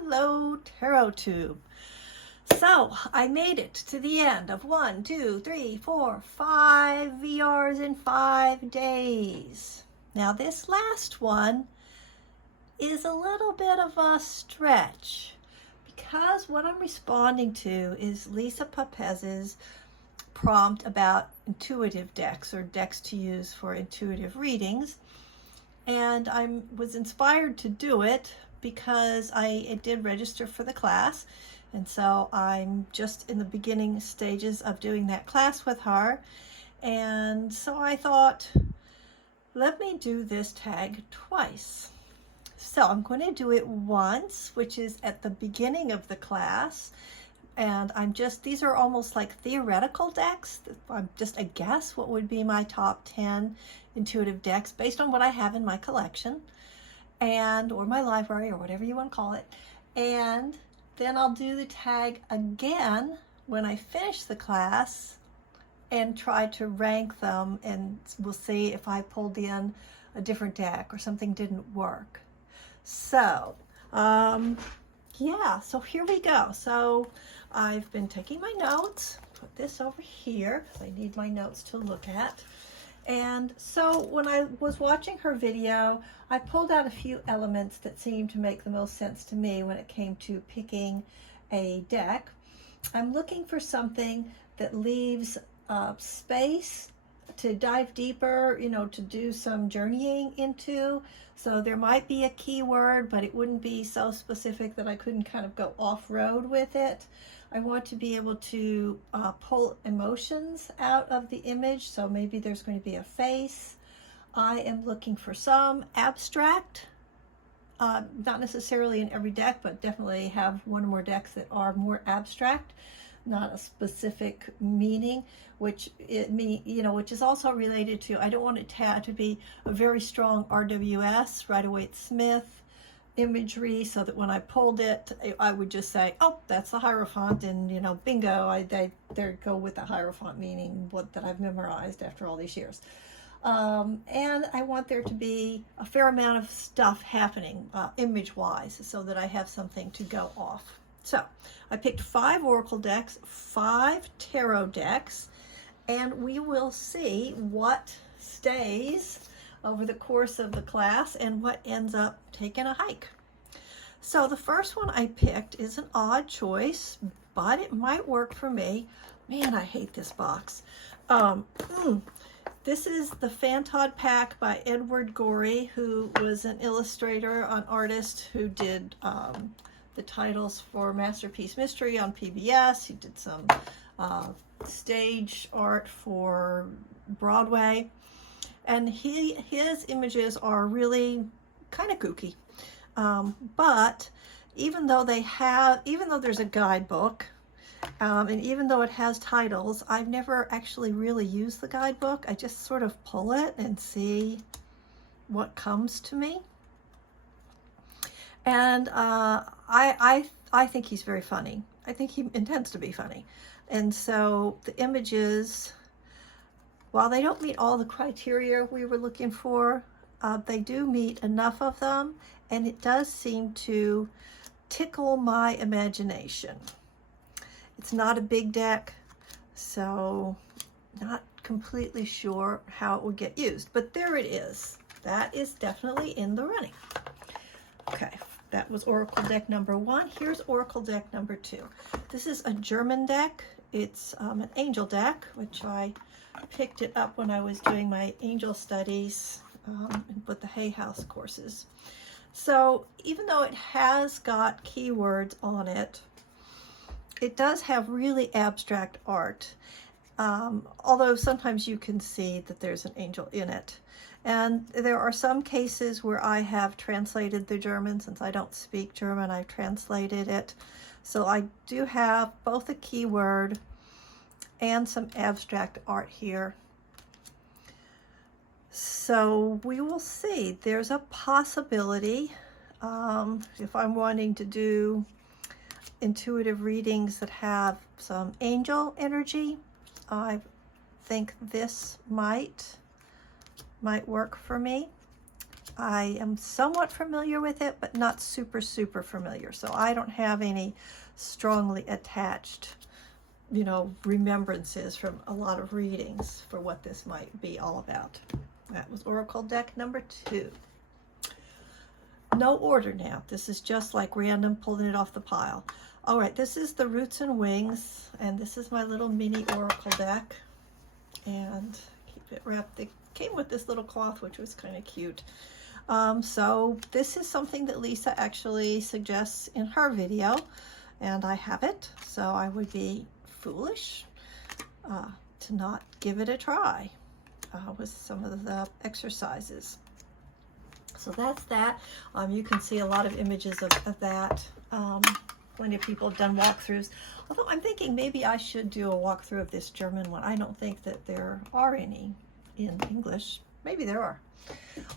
Hello, Tarot Tube. So I made it to the end of 1, 2, 3, 4, 5 VRs in 5 days. Now this last one is a little bit of a stretch because what I'm responding to is Lisa Papez's prompt about intuitive decks or decks to use for intuitive readings. And I was inspired to do it because I did register for the class. And so I'm just in the beginning stages of doing that class with her. And so I thought, let me do this tag twice. So I'm going to do it once, which is at the beginning of the class. And these are almost like theoretical decks. I'm just a guess what would be my top 10 intuitive decks based on what I have in my collection or my library or whatever you want to call it. And then I'll do the tag again when I finish the class and try to rank them, and we'll see if I pulled in a different deck or something didn't work. So, yeah, so here we go. So I've been taking my notes, put this over here because I need my notes to look at. And so when I was watching her video, I pulled out a few elements that seemed to make the most sense to me when it came to picking a deck. I'm looking for something that leaves space to dive deeper, to do some journeying into. So there might be a keyword, but it wouldn't be so specific that I couldn't kind of go off-road with it. I want to be able to pull emotions out of the image. So maybe there's going to be a face. I am looking for some abstract, not necessarily in every deck, but definitely have one or more decks that are more abstract, not a specific meaning, which is also related to, I don't want it to be a very strong RWS, Rider-Waite-Smith imagery, so that when I pulled it, I would just say, oh, that's the Hierophant, and bingo, there go with the Hierophant meaning that I've memorized after all these years. And I want there to be a fair amount of stuff happening image-wise, so that I have something to go off. So I picked 5 Oracle decks, 5 Tarot decks, and we will see what stays over the course of the class and what ends up taking a hike. So the first one I picked is an odd choice, but it might work for me. Man, I hate this box. This is the Fantod Pack by Edward Gorey, who was an illustrator, an artist who did the titles for Masterpiece Mystery on PBS. He did some stage art for Broadway. And his images are really kind of kooky. But even though there's a guidebook, and even though it has titles, I've never actually really used the guidebook. I just sort of pull it and see what comes to me. And I think he's very funny. I think he intends to be funny. And so the images, while they don't meet all the criteria we were looking for, they do meet enough of them, and it does seem to tickle my imagination. It's not a big deck, so not completely sure how it would get used, but there it is. That is definitely in the running. Okay, that was Oracle deck number 1. Here's Oracle deck number 2. This is a German deck. It's an angel deck, which I picked it up when I was doing my angel studies with the Hay House courses. So even though it has got keywords on it, it does have really abstract art, although sometimes you can see that there's an angel in it. And there are some cases where I have translated the German. Since I don't speak German, I've translated it. So I do have both a keyword and some abstract art here. So we will see. There's a possibility, if I'm wanting to do intuitive readings that have some angel energy, I think this might work for me. I am somewhat familiar with it, but not super, super familiar. So I don't have any strongly attached, you know, remembrances from a lot of readings for what this might be all about. That was Oracle deck number 2. No order now. This is just like random, pulling it off the pile. All right, this is the Roots and Wings, and this is my little mini Oracle deck. And keep it wrapped. It came with this little cloth, which was kind of cute. So this is something that Lisa actually suggests in her video, and I have it. So I would be foolish to not give it a try with some of the exercises. So that's that. You can see a lot of images of that. Plenty of people have done walkthroughs. Although I'm thinking maybe I should do a walkthrough of this German one. I don't think that there are any in English. Maybe there are.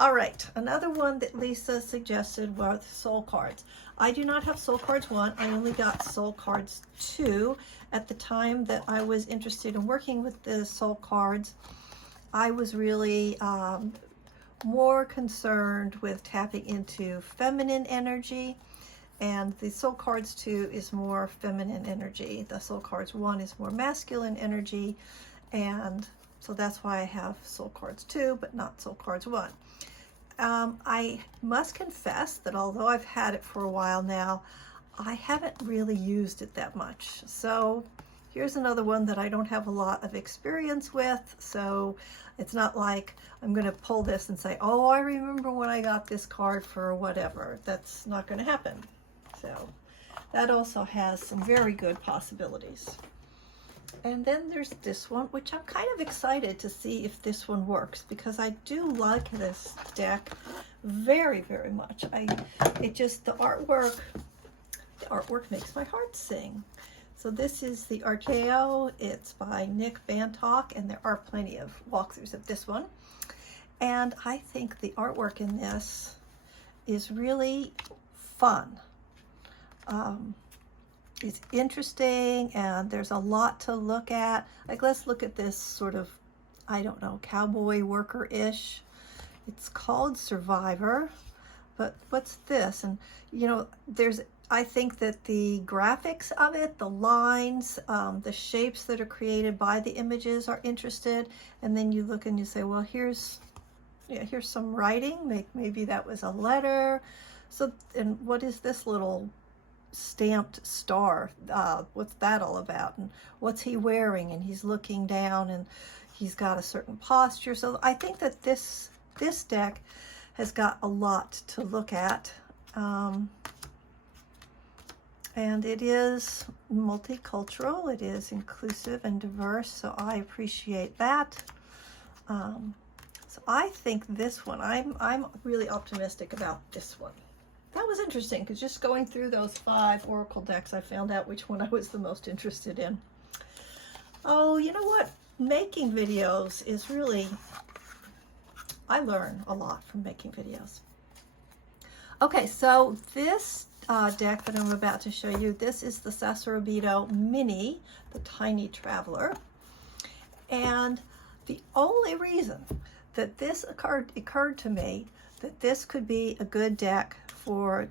All right, another one that Lisa suggested was soul cards. I do not have soul cards 1. I only got soul cards 2. At the time that I was interested in working with the soul cards, I was really more concerned with tapping into feminine energy, and the soul cards 2 is more feminine energy. The soul cards 1 is more masculine energy, and so that's why I have soul cards 2 but not soul cards 1. I must confess that although I've had it for a while now, I haven't really used it that much. So here's another one that I don't have a lot of experience with, so it's not like I'm going to pull this and say, oh, I remember when I got this card for whatever. That's not going to happen. So that also has some very good possibilities. And then there's this one, which I'm kind of excited to see if this one works, because I do like this deck very, very much. The artwork makes my heart sing. So this is the Archeo. It's by Nick Bantock, and there are plenty of walkthroughs of this one. And I think the artwork in this is really fun. It's interesting, and there's a lot to look at. Like, let's look at this sort of, I don't know, cowboy worker-ish. It's called Survivor, but what's this? And, you know, I think that the graphics of it, the lines, the shapes that are created by the images are interested. And then you look and you say, well, here's some writing. Maybe that was a letter. So, and what is this little stamped star? What's that all about? And what's he wearing? And he's looking down, and he's got a certain posture. So I think that this deck has got a lot to look at. And it is multicultural, it is inclusive and diverse, so I appreciate that. So I think this one, I'm really optimistic about this one. That was interesting, because just going through those 5 Oracle decks, I found out which one I was the most interested in. Oh, you know what? Making videos is really, I learn a lot from making videos. Okay, so this deck that I'm about to show you, this is the Sassorabito Mini, the Tiny Traveler. And the only reason that this occurred to me that this could be a good deck for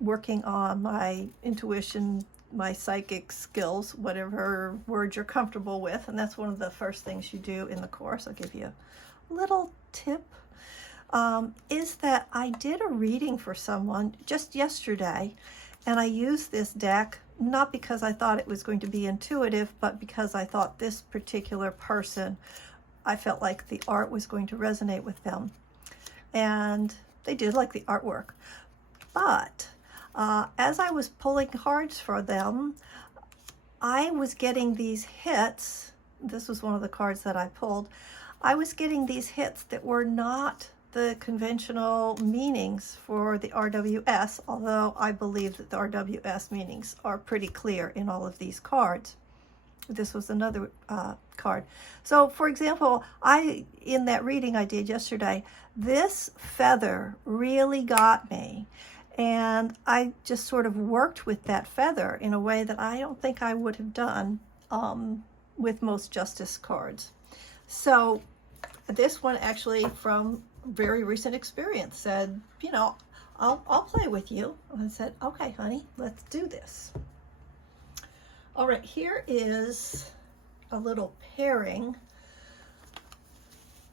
working on my intuition, my psychic skills, whatever word you're comfortable with. And that's one of the first things you do in the course. I'll give you a little tip. Is that I did a reading for someone just yesterday, and I used this deck not because I thought it was going to be intuitive, but because I thought this particular person, I felt like the art was going to resonate with them. And they did like the artwork. But as I was pulling cards for them, I was getting these hits. This was one of the cards that I pulled. I was getting these hits that were not the conventional meanings for the RWS, although I believe that the RWS meanings are pretty clear in all of these cards. This was another card. So, for example, in that reading I did yesterday, this feather really got me. And I just sort of worked with that feather in a way that I don't think I would have done with most Justice cards. So this one actually from very recent experience said, you know, I'll play with you. And I said, okay, honey, let's do this. All right, here is a little pairing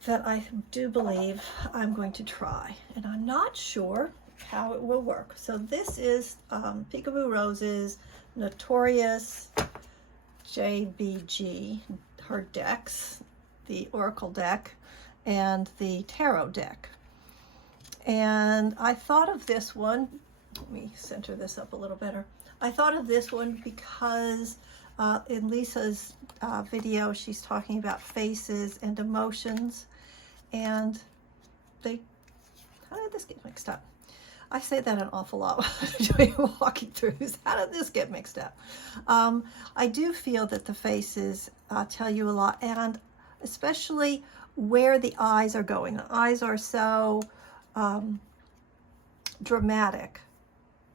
that I do believe I'm going to try, and I'm not sure how it will work. So this is Peekaboo Rose's Notorious JBG, her decks, the Oracle deck and the Tarot deck. And I thought of this one, let me center this up a little better. I thought of this one because in Lisa's video, she's talking about faces and emotions, and how did this get mixed up? I say that an awful lot when I'm walking through. How did this get mixed up? I do feel that the faces tell you a lot, and especially where the eyes are going. The eyes are so dramatic.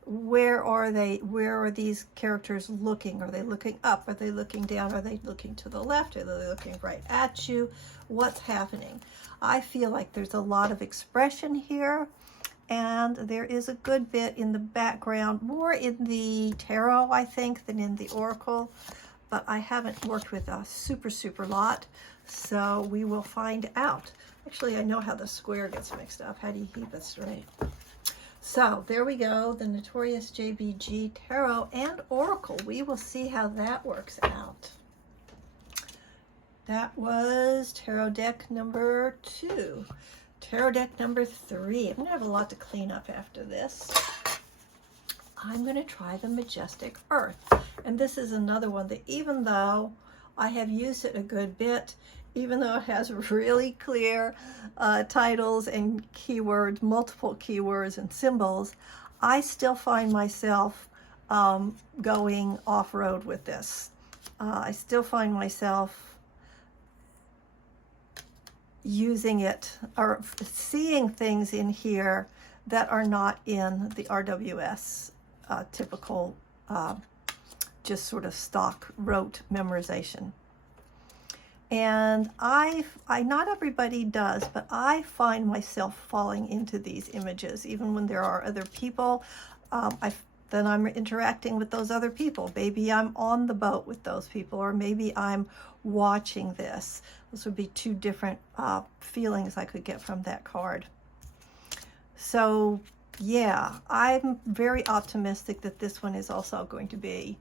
Where are they? Where are these characters looking? Are they looking up? Are they looking down? Are they looking to the left? Are they looking right at you? What's happening? I feel like there's a lot of expression here, and there is a good bit in the background, more in the tarot, I think, than in the oracle, but I haven't worked with a super lot, so we will find out. Actually, I know how the square gets mixed up. How do you keep it straight? So there we go, the Notorious JBG Tarot and Oracle. We will see how that works out. That was Tarot deck number 2. Tarot deck number 3. I'm going to have a lot to clean up after this. I'm going to try the Majestic Earth. And this is another one that, even though I have used it a good bit, even though it has really clear titles and keywords, multiple keywords and symbols, I still find myself going off-road with this. I still find myself using it or seeing things in here that are not in the RWS typical just sort of stock rote memorization. And I not everybody does, but I find myself falling into these images, even when there are other people. Then I'm interacting with those other people. Maybe I'm on the boat with those people, or maybe I'm watching this. Those would be two different feelings I could get from that card. So yeah, I'm very optimistic that this one is also going to be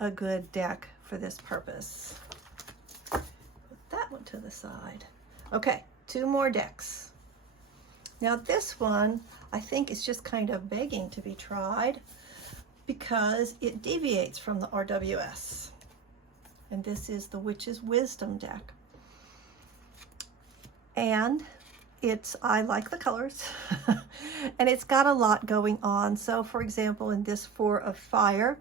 a good deck for this purpose. That one to the side. Okay, 2 more decks. Now this one I think is just kind of begging to be tried because it deviates from the RWS. And this is the Witch's Wisdom deck. And I like the colors and it's got a lot going on. So for example, in this 4 of Fire,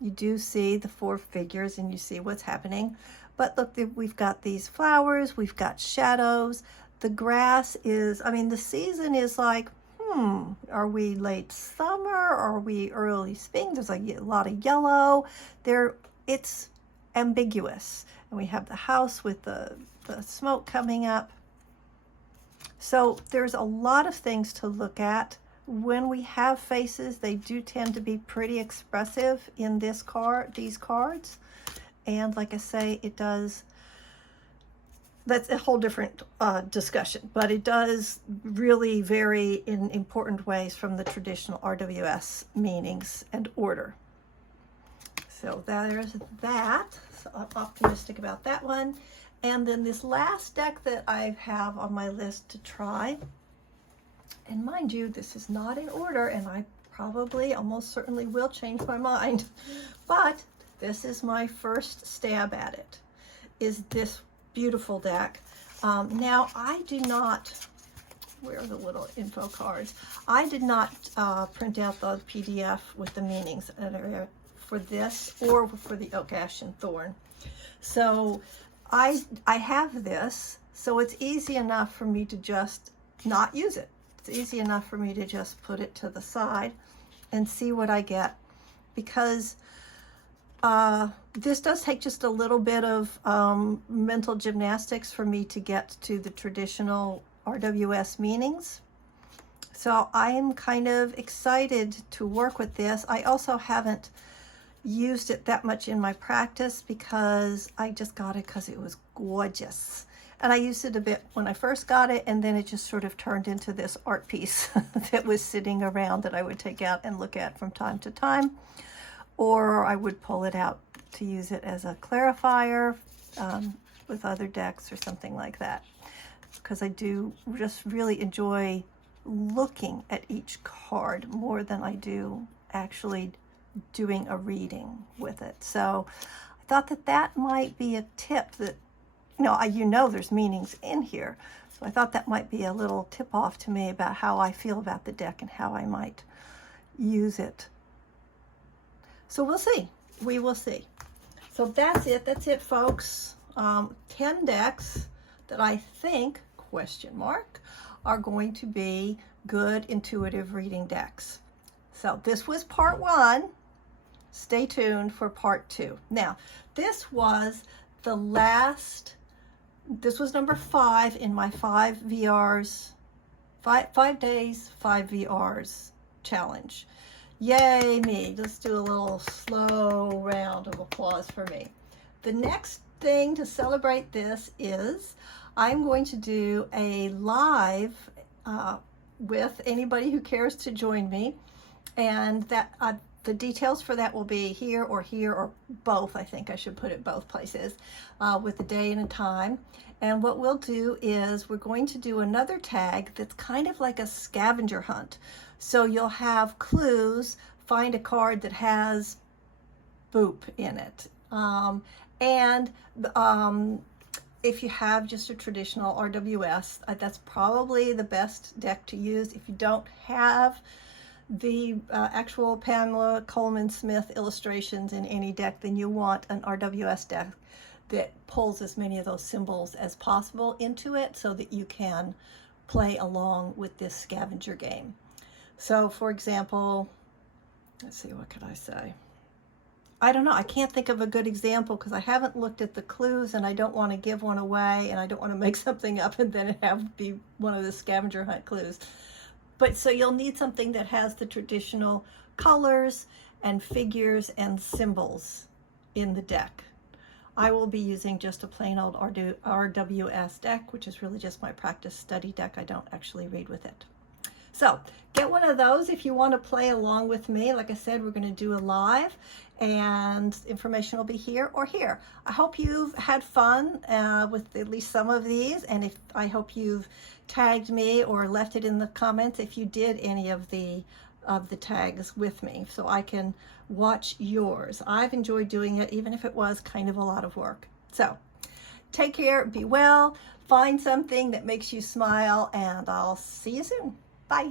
you do see the 4 figures and you see what's happening. But look, we've got these flowers, we've got shadows. The grass is, I mean, the season is like, are we late summer? Are we early spring? There's like a lot of yellow. It's ambiguous. And we have the house with the smoke coming up. So there's a lot of things to look at. When we have faces, they do tend to be pretty expressive in these cards. And like I say, it does, that's a whole different discussion, but it does really vary in important ways from the traditional RWS meanings and order. So there's that. So I'm optimistic about that one. And then this last deck that I have on my list to try, and mind you, this is not in order, and I probably almost certainly will change my mind, but this is my first stab at it, is this beautiful deck. Now, I do not, where are the little info cards? I did not print out the PDF with the meanings for this or for the Oak, Ash, and Thorn. So I have this, so it's easy enough for me to just not use it. It's easy enough for me to just put it to the side and see what I get, because this does take just a little bit of mental gymnastics for me to get to the traditional RWS meanings. So I am kind of excited to work with this. I also haven't used it that much in my practice because I just got it because it was gorgeous. And I used it a bit when I first got it, and then it just sort of turned into this art piece that was sitting around that I would take out and look at from time to time. Or I would pull it out to use it as a clarifier with other decks or something like that. Because I do just really enjoy looking at each card more than I do actually doing a reading with it. So I thought that that might be a tip that, you know there's meanings in here. So I thought that might be a little tip off to me about how I feel about the deck and how I might use it. So we'll see. We will see. So that's it. That's it, folks. 10 decks that I think, are going to be good intuitive reading decks. So this was part 1. Stay tuned for part 2. Now, this was number 5 in my 5 VRs, 5 days, 5 VRs challenge. Yay me. Let's do a little slow round of applause for me. The next thing to celebrate this is I'm going to do a live with anybody who cares to join me, and that the details for that will be here or both. I think I should put it both places with a day and a time. And what we'll do is we're going to do another tag that's kind of like a scavenger hunt. So you'll have clues, find a card that has boop in it. If you have just a traditional RWS, that's probably the best deck to use. If you don't have the actual Pamela Coleman Smith illustrations in any deck, then you want an RWS deck that pulls as many of those symbols as possible into it so that you can play along with this scavenger game. So for example, let's see, what could I say? I don't know. I can't think of a good example because I haven't looked at the clues, and I don't want to give one away, and I don't want to make something up and then have be one of the scavenger hunt clues. But so you'll need something that has the traditional colors and figures and symbols in the deck. I will be using just a plain old RWS deck, which is really just my practice study deck. I don't actually read with it. So get one of those if you want to play along with me. Like I said, we're going to do a live, and information will be here or here. I hope you've had fun with at least some of these, and I hope you've tagged me or left it in the comments if you did any of the tags with me, so I can watch yours. I've enjoyed doing it, even if it was kind of a lot of work. So take care, be well, find something that makes you smile, and I'll see you soon. Bye.